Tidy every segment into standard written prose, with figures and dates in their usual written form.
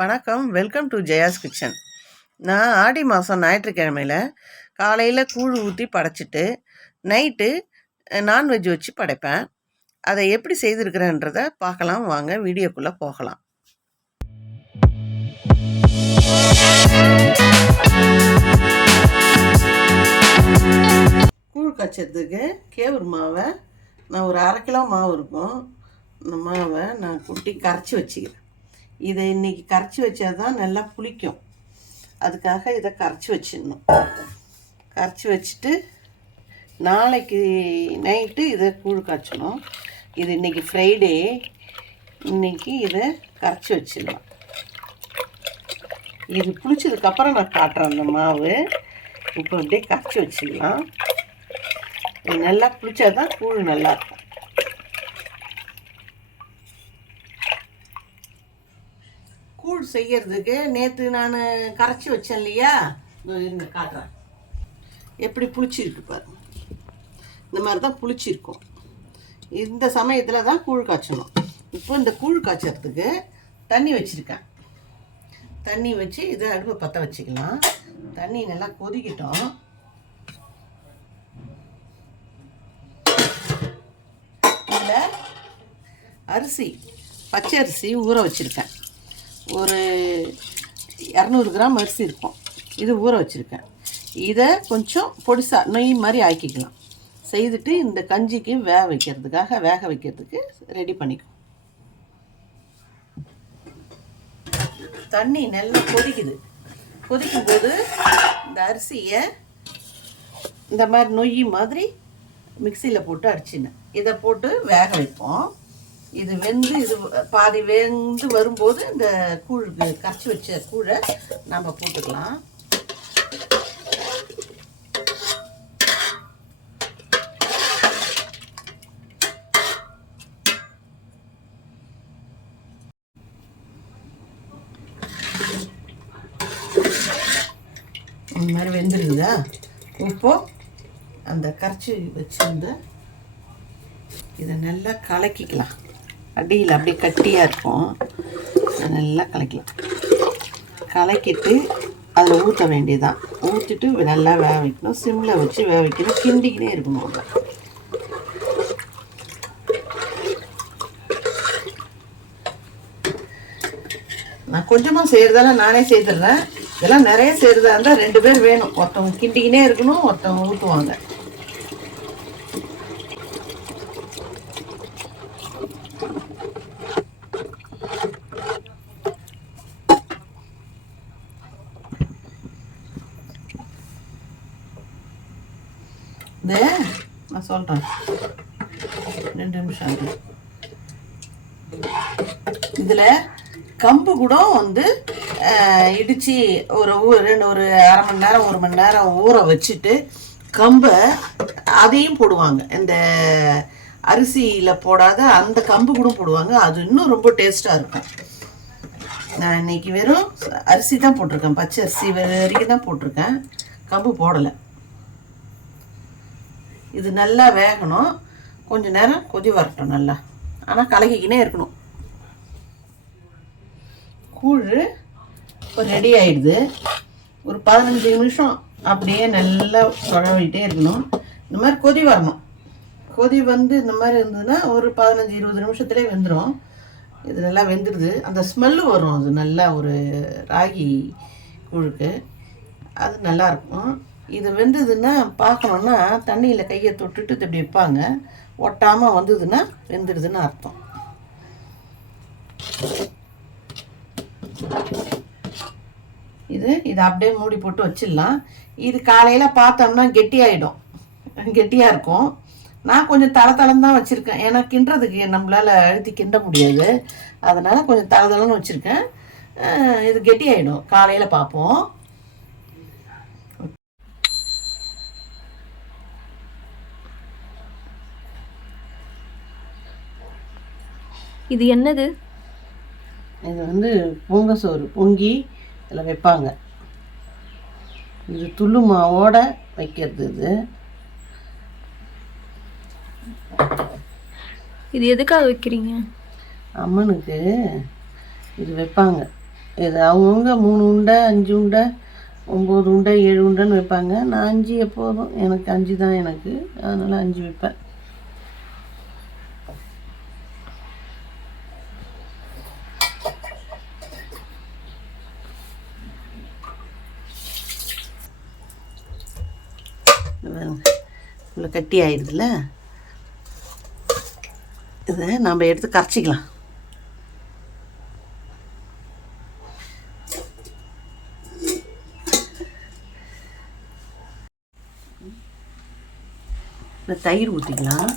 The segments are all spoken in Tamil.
வணக்கம், வெல்கம் டு ஜெயாஸ் கிச்சன். நான் ஆடி மாதம் ஞாயிற்றுக்கிழமையில் காலையில் கூழ் ஊற்றி படைச்சிட்டு நைட்டு நான்வெஜ் வச்சு படைப்பேன். அதை எப்படி செய்திருக்கிறேன்றதை பார்க்கலாம் வாங்க, வீடியோக்குள்ளே போகலாம். கூழ் காய்ச்சறதுக்கு கேவுரு மாவை நான் ஒரு 1/2 கிலோ மாவு இருக்கும். இந்த மாவை நான் குட்டி கரைச்சி வச்சுக்கிறேன். இதை இன்றைக்கி கரைச்சி வச்சா தான் நல்லா புளிக்கும். அதுக்காக இதை கரைச்சி வச்சிடணும். கரைச்சி வச்சுட்டு நாளைக்கு நைட்டு இதை கூழ் காய்ச்சணும். இது இன்றைக்கி ஃப்ரைடே. இன்றைக்கி இதை கரைச்சி வச்சிடலாம். இது புளிச்சதுக்கப்புறம் நான் காட்டுறேன் அந்த மாவு. இப்போ அப்படியே கரைச்சி வச்சிடலாம். இது நல்லா புளிச்சா தான் கூழ் நல்லாயிருக்கும். கூழ் செய்யறதுக்கு நேற்று நான் கரைச்சி வச்சேன் இல்லையா, இருங்க காட்டுறேன் எப்படி புளிச்சிருக்கு பாருங்க. இந்த மாதிரி தான் புளிச்சிருக்கும். இந்த சமயத்தில் தான் கூழ் காய்ச்சணும். இப்போ இந்த கூழ் காய்ச்சறதுக்கு தண்ணி வச்சுருக்கேன். தண்ணி வச்சு இதை அடுப்பை பற்ற வச்சுக்கலாம். தண்ணி நல்லா கொதிக்கிட்டோம். இதில் அரிசி, பச்சை அரிசி ஊற வச்சுருக்கேன். ஒரு 200 கிராம் அரிசி இருக்கும். இது ஊற வச்சுருக்கேன். இதை கொஞ்சம் பொடிசாக நெய் மாதிரி ஆக்கிக்கலாம். செய்துட்டு இந்த கஞ்சிக்கு வேக வைக்கிறதுக்கு ரெடி பண்ணிக்கும். தண்ணி நல்லா கொதிக்கும்போது இந்த அரிசியை இந்த மாதிரி நொய் மாதிரி மிக்சியில் போட்டு அடிச்சினேன். இதை போட்டு வேக வைப்போம். இது பாதி வெந்து வரும்போது இந்த கரைச்சி வச்ச கூழை நம்ம போட்டுக்கலாம். இந்த மாதிரி வெந்துருக்குதா? இப்போ அந்த கரைச்சி வச்சிருந்த இதை நல்லா கலக்கிக்கலாம். அடியில் அப்படியே கட்டியாக இருக்கும். நல்லா கலக்கிட்டு அதில் ஊற்ற வேண்டியதான். ஊற்றிட்டு நல்லா வேக வைக்கணும். சிம்மில் வச்சு வேக வைக்கணும். கிண்டிக்கினே இருக்கணும். நான் கொஞ்சமாக செய்கிறதால நானே செய்துடுறேன். இதெல்லாம் நிறைய செய்கிறதா இருந்தால் 2 பேர் வேணும். ஒருத்தவங்க கிண்டிக்கினே இருக்கணும், ஒருத்தவங்க ஊற்றுவாங்க. நான் சொல்கிறேன், 2 நிமிஷம். இதில் கம்பு கூட இடித்து ஒரு 1/2 மணி நேரம் 1 மணி நேரம் ஊற வச்சுட்டு கம்பை அதையும் போடுவாங்க. இந்த அரிசியில் போடாத அந்த கம்பு கூட போடுவாங்க. அது இன்னும் ரொம்ப டேஸ்ட்டாக இருக்கும். நான் இன்றைக்கி வெறும் அரிசி தான் போட்டிருக்கேன். பச்சை அரிசி வரைக்கும் தான் போட்டிருக்கேன். கம்பு போடலை. இது நல்லா வேகணும். கொஞ்சம் நேரம் கொதி வரட்டும் நல்லா. ஆனால் கலக்கிக்கினே இருக்கணும். கூழ் இப்போ ரெடி ஆகிடுது. ஒரு 15 நிமிஷம் அப்படியே நல்லா சுழவிட்டே இருக்கணும். இந்த மாதிரி கொதி வரணும். கொதி இந்த மாதிரி இருந்ததுன்னா ஒரு 15-20 நிமிஷத்துலேயே வெந்துடும். இது நல்லா வெந்துடுது. அந்த ஸ்மெல்லு வரும். அது நல்லா ஒரு ராகி கூழுக்கு அது நல்லாயிருக்கும். இது வெந்ததுன்னா பார்க்கணுன்னா தண்ணியில் கையை தொட்டுட்டு இப்படி வைப்பாங்க. ஒட்டாமல் வந்ததுன்னா வெந்துடுதுன்னு அர்த்தம். இதை அப்படியே மூடி போட்டு வச்சிடலாம். இது காலையில் பார்த்தோம்னா கெட்டியாக இருக்கும். நான் கொஞ்சம் தளம் தான் வச்சுருக்கேன். ஏன்னா கிண்டுறதுக்கு நம்மளால் அழுத்தி கிண்ட முடியாது. அதனால் கொஞ்சம் தளன்னு வச்சுருக்கேன். இது கெட்டியாயிடும். காலையில் பார்ப்போம். இது என்னது? இது பொங்கசோறு பொங்கி இதில் வைப்பாங்க. இது துள்ளு மாவோட வைக்கிறது. இது எதுக்காக வைக்கிறீங்க? அம்மனுக்கு இது வைப்பாங்க. இது அவங்கவுங்க 3 உருண்டை 5 உருண்டை 9 உருண்டை 7 உருண்டைன்னு வைப்பாங்க. நான் 5 எப்போதும் எனக்கு 5 தான் எனக்கு, அதனால் 5 வைப்பேன். இவ்வளோ கட்டி ஆயிடுதுல்ல, இதை நம்ம எடுத்து கரைச்சிக்கலாம். இந்த தயிர் ஊற்றிக்கலாம்.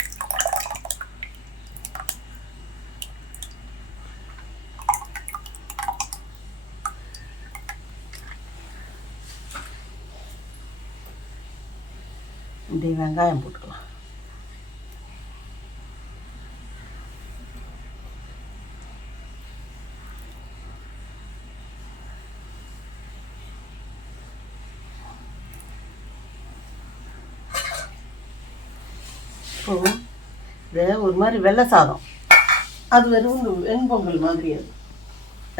இப்படி வெங்காயம் போட்டுக்கலாம். இப்போது இது ஒரு மாதிரி வெள்ளை சாதம், அது வெறும் வெண்பொங்கல் மாதிரி. அது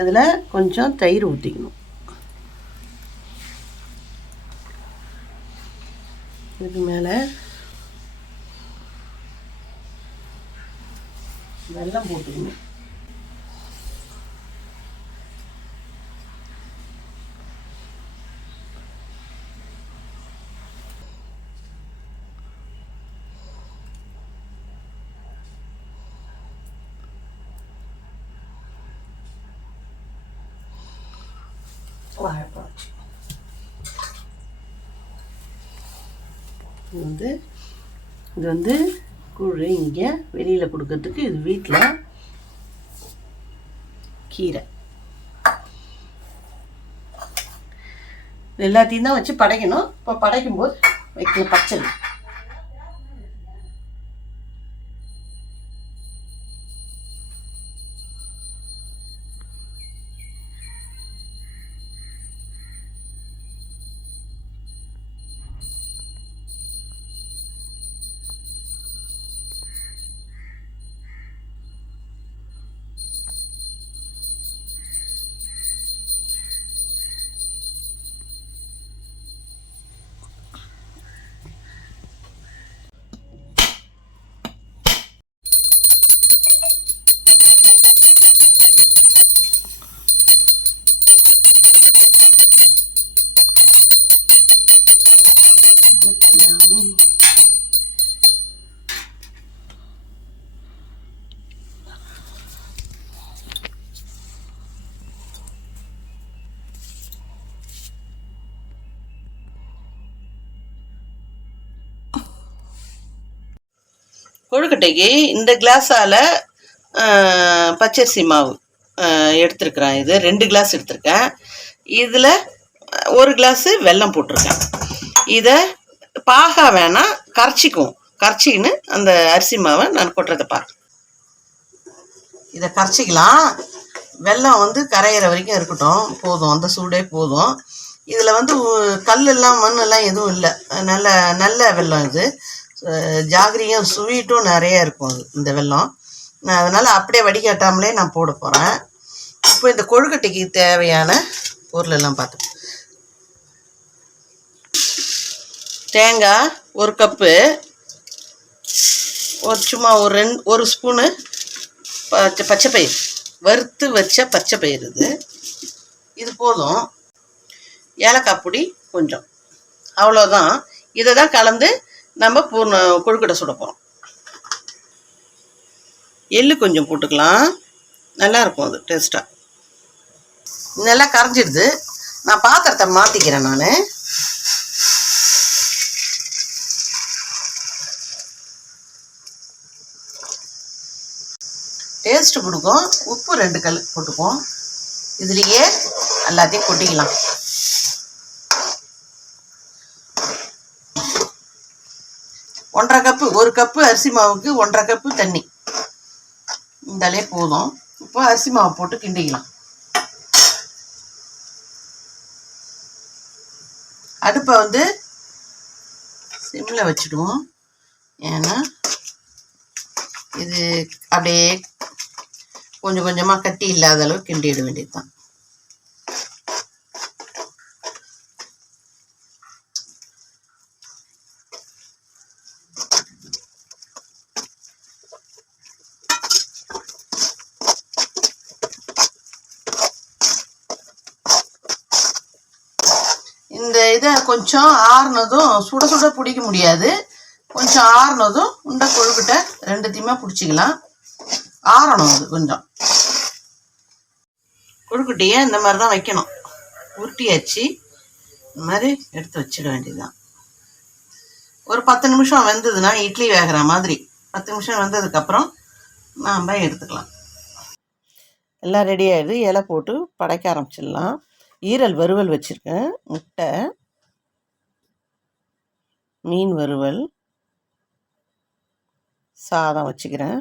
அதில் கொஞ்சம் தயிர் ஊற்றிக்கணும். இதுக்கு மேலே வெல்லம் போட்டுக்கணும். வாழைப்பழம் இது வந்து கூழ் இங்கே வெளியில் கொடுக்கறதுக்கு, இது வீட்டில் கீரை. எல்லாத்தையும் தான் வச்சு படைக்கணும். இப்போ படைக்கும்போது வைக்கிற பச்சை கொழுக்கட்டைக்கு இந்த கிளாஸால் பச்சரிசி மாவு எடுத்துருக்குறேன். இது 2 கிளாஸ் எடுத்திருக்கேன். இதில் 1 கிளாஸு வெல்லம் போட்டிருக்கேன். இதை பாகா வேணால் கரைச்சிக்கின்னு அந்த அரிசி மாவை நான் கொட்டுறதை பார்க்க. இதை கரைச்சிக்கலாம். வெல்லம் வந்து கரையிற வரைக்கும் இருக்கட்டும், போதும், அந்த சூடே போதும். இதில் வந்து கல்லெல்லாம் மண்ணெல்லாம் எதுவும் இல்லை, நல்ல வெல்லம். இது ஜாகிரியும் ஸ்வீட்டும் நிறைய இருக்கும் அது இந்த வெல்லம். நான் அதனால் அப்படியே வடிகட்டாமலே நான் போட போகிறேன். இப்போ இந்த கொழுக்கட்டைக்கு தேவையான பொருளெல்லாம் பார்த்து, தேங்காய் 1 கப்பு, சும்மா ஒரு ஸ்பூனு பச்சைப்பயிறு, வறுத்து வச்ச பச்சைப்பயிறு. இது போதும். ஏலக்காய் பொடி கொஞ்சம், அவ்வளோதான். இதை தான் கலந்து நம்ம கொழுக்கட்டை சுட போகிறோம். எள்ளு கொஞ்சம் போட்டுக்கலாம், நல்லாயிருக்கும் அது டேஸ்ட்டாக. நல்லா கரைஞ்சிடுது. நான் பாத்திரத்தை மாற்றிக்கிறேன். நான் டேஸ்ட்டு கொடுக்கும். உப்பு 2 கல் போட்டுப்போம். இதுலேயே எல்லாத்தையும் கொட்டிக்கலாம். ஒரு கப்பு அரிசி மாவுக்கு 1.5 கப்பு தண்ணி இருந்தாலே போதும். இப்போ அரிசி மாவு போட்டு கிண்டிக்கலாம். அடுப்பை வந்து சிம்மில் வச்சுடுவோம். ஏன்னா இது அப்படியே கொஞ்சம் கொஞ்சமாக கட்டி இல்லாத அளவு கிண்டிட வேண்டியது தான். இந்த இதை கொஞ்சம் ஆறுனதும் சுட சுட பிடிக்க முடியாது, கொஞ்சம் ஆறுனதும் உண்டை கொழுக்கிட்ட ரெண்டுத்தையுமே பிடிச்சிக்கலாம். ஆறணும் அது கொஞ்சம். கொழுக்கட்டையை இந்த மாதிரி தான் வைக்கணும். உருட்டியாச்சு இந்த மாதிரி எடுத்து வச்சிட வேண்டியதுதான். ஒரு 10 நிமிஷம் வெந்ததுன்னா இட்லி வேகிற மாதிரி 10 நிமிஷம் வெந்ததுக்கப்புறம் நாம் எடுத்துக்கலாம். எல்லாம் ரெடி ஆகிடுது. இலை போட்டு படைக்க ஆரம்பிச்சிடலாம். ஈரல் வறுவல் வச்சுருக்கேன், முட்டை, மீன் வறுவல், சாதம் வச்சுக்கிறேன்.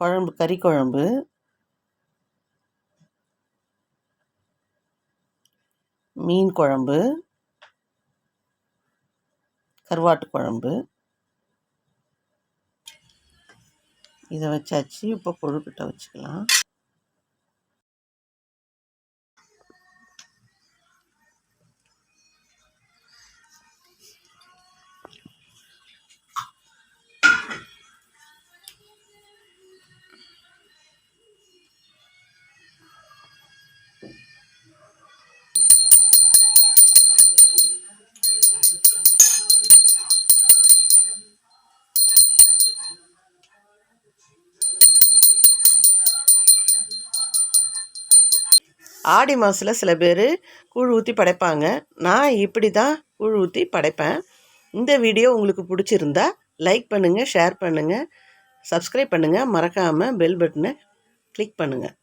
குழம்பு, கறி குழம்பு, மீன் குழம்பு, கருவாட்டு குழம்பு, இதை வச்சாச்சு. இப்போ கொழுக்கட்டை வச்சுக்கலாம். ஆடி மாதத்தில் சில பேர் கூழ் ஊற்றி படைப்பாங்க. நான் இப்படி தான் கூழ் ஊற்றி படைப்பேன். இந்த வீடியோ உங்களுக்கு பிடிச்சிருந்தா லைக் பண்ணுங்கள், ஷேர் பண்ணுங்கள், சப்ஸ்கிரைப் பண்ணுங்கள், மறக்காமல் பெல் பட்டனை கிளிக் பண்ணுங்கள்.